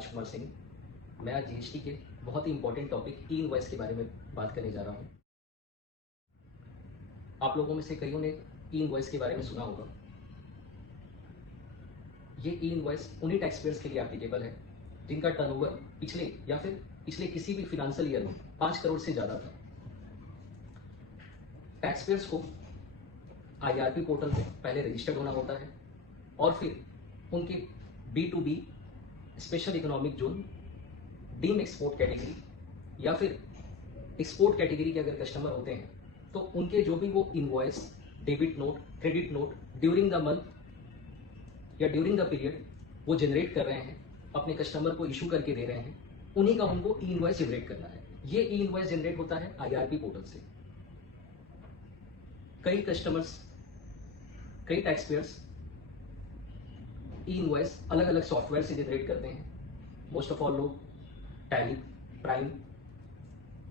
राजकुमार सिंह। मैं आज जीएसटी के बहुत ही इंपॉर्टेंट टॉपिक ई इनवॉइस के बारे में बात करने जा रहा हूँ। आप लोगों में से कईयों ने ई इनवॉइस के बारे में सुना होगा। ये ई इनवॉइस उन्हीं टैक्स पेयर्स के लिए एप्लीकेबल है जिनका टर्नओवर पिछले या फिर पिछले किसी भी फिनेंशियल ईयर में 5 करोड़ से ज़्यादा था। टैक्स पेयर्स को आईआरपी पोर्टल पे पहले रजिस्टर्ड होना होता है और फिर उनके B2B special economic zone, deemed export category या फिर एक्सपोर्ट कैटेगरी के अगर कस्टमर होते हैं तो उनके जो भी वो invoice, debit note, credit note during the month या ड्यूरिंग द पीरियड वो जनरेट कर रहे हैं, अपने कस्टमर को इशू करके दे रहे हैं, उन्हीं का उनको ई इनवॉइस जनरेट करना है। ये ई इनवॉइस जनरेट होता है आईआरपी पोर्टल से। कई कस्टमर्स, कई टैक्स पेयर्स ई इनवॉइस अलग अलग सॉफ्टवेयर से जनरेट करते हैं। मोस्ट ऑफ ऑल लोग टैली, प्राइम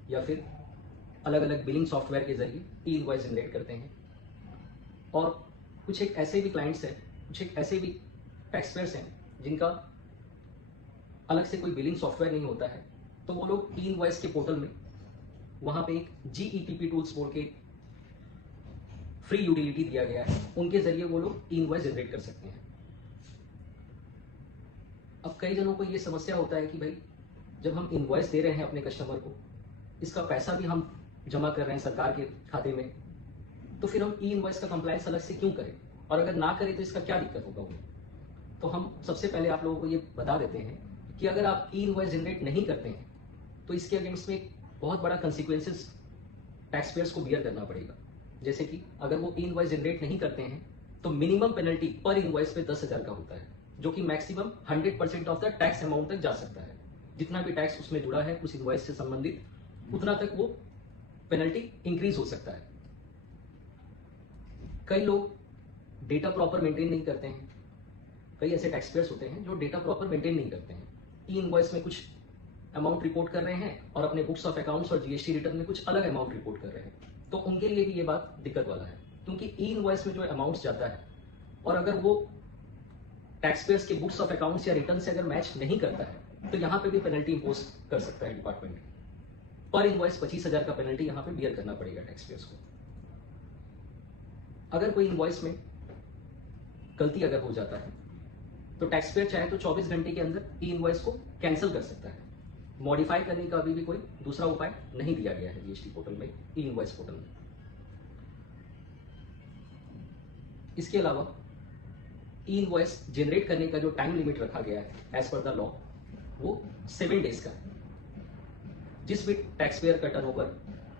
या फिर अलग अलग बिलिंग सॉफ्टवेयर के जरिए ई इनवॉइस जनरेट करते हैं। और कुछ एक ऐसे भी क्लाइंट्स हैं, कुछ एक ऐसे भी टैक्स पेयर्स हैं जिनका अलग से कोई बिलिंग सॉफ्टवेयर नहीं होता है, तो वो लोग ई इनवॉइस के पोर्टल में वहाँ पे एक GEPP टूल्स बोल के फ्री यूटिलिटी दिया गया है, उनके जरिए वो लोग ई इनवॉइस जनरेट कर सकते हैं। अब कई जनों को ये समस्या होता है कि भाई जब हम इनवॉइस दे रहे हैं अपने कस्टमर को, इसका पैसा भी हम जमा कर रहे हैं सरकार के खाते में, तो फिर हम ई इनवॉइस का कंप्लायंस अलग से क्यों करें, और अगर ना करें तो इसका क्या दिक्कत होगा उन्हें। तो हम सबसे पहले आप लोगों को ये बता देते हैं कि अगर आप ई इनवॉइस जनरेट नहीं करते हैं तो इसके अगेंस्ट में एक बहुत बड़ा कंसिक्वेंसेस टैक्स पेयर्स को बियर करना पड़ेगा। जैसे कि अगर वो ई इनवॉइस जनरेट नहीं करते हैं तो मिनिमम पेनल्टी पर इनवॉइस पे 10,000 का होता है, जो कि maximum 100% of the tax amount तक जा सकता है। जितना भी टैक्स उसमें जुड़ा है उस इनवॉइस से संबंधित, उतना तक वो पेनल्टी इंक्रीज हो सकता है। कई लोग डेटा प्रॉपर मेंटेन नहीं करते हैं। कई ऐसे टैक्स पेयर्स होते हैं जो डेटा प्रॉपर मेंटेन नहीं करते हैं। ई इनवॉइस में कुछ अमाउंट रिपोर्ट कर रहे हैं और अपने बुक्स ऑफ अकाउंट्स और जीएसटी रिटर्न में कुछ अलग अमाउंट रिपोर्ट कर रहे हैं, तो उनके लिए भी ये बात दिक्कत वाला है, क्योंकि ई इनवॉइस में जो अमाउंट्स जाता है और अगर वो टैक्स पेयर्स के बुक्स ऑफ अकाउंट्स या रिटर्न से अगर मैच नहीं करता है तो यहाँ पे भी पेनल्टी इंपोज कर सकता है डिपार्टमेंट। पर इनवॉइस 25,000 का पेनल्टी यहाँ पे बियर करना पड़ेगा टैक्स पेयर्स को। अगर कोई इनवॉइस में गलती अगर हो जाता है तो टैक्स पेयर चाहे तो 24 घंटे के अंदर ई इनवॉइस को कैंसिल कर सकता है। मॉडिफाई करने का अभी भी कोई दूसरा उपाय नहीं दिया गया है जीएसटी पोर्टल में, ई इनवॉइस पोर्टल में। इसके अलावा ई इनवॉइस जनरेट करने का जो टाइम लिमिट रखा गया है एज पर द लॉ, वो 7 डेज का है। जिस भी टैक्स पेयर का टर्नओवर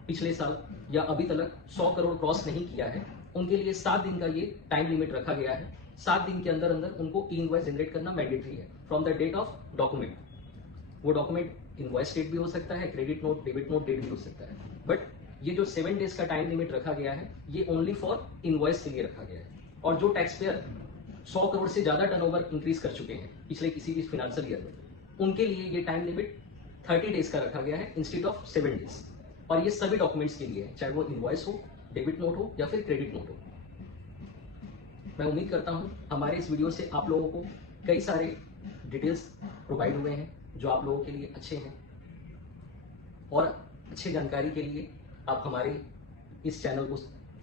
पिछले साल या अभी तक 100 करोड़ क्रॉस नहीं किया है, उनके लिए 7 दिन का ये टाइम लिमिट रखा गया है। 7 दिन के अंदर अंदर उनको ई इनवॉइस जनरेट करना मैंडेटरी है from the date of document. वो डॉक्यूमेंट इनवॉइस डेट भी हो सकता है, credit note, debit note date भी हो सकता है, बट ये जो 7 डेज का टाइम लिमिट रखा गया है ये ओनली फॉर इनवॉइस के लिए रखा गया है। और जो टैक्स पेयर 100 करोड़ से ज्यादा टर्नओवर इंक्रीज कर चुके हैं पिछले किसी भी फाइनेंशियल ईयर में, उनके लिए ये टाइम लिमिट 30 डेज का रखा गया है इंस्टेड ऑफ 7 डेज। और ये सभी डॉक्यूमेंट्स के लिए है, चाहे वो इनवॉइस हो, डेबिट नोट हो या फिर क्रेडिट नोट हो। मैं उम्मीद करता हूँ हमारे इस वीडियो से आप लोगों को कई सारे डिटेल्स प्रोवाइड हुए हैं जो आप लोगों के लिए अच्छे हैं। और अच्छी जानकारी के लिए आप हमारे इस चैनल को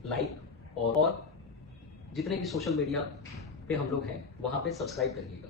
लाइक और जितने भी सोशल मीडिया पे हम लोग हैं वहाँ पे सब्सक्राइब करिएगा।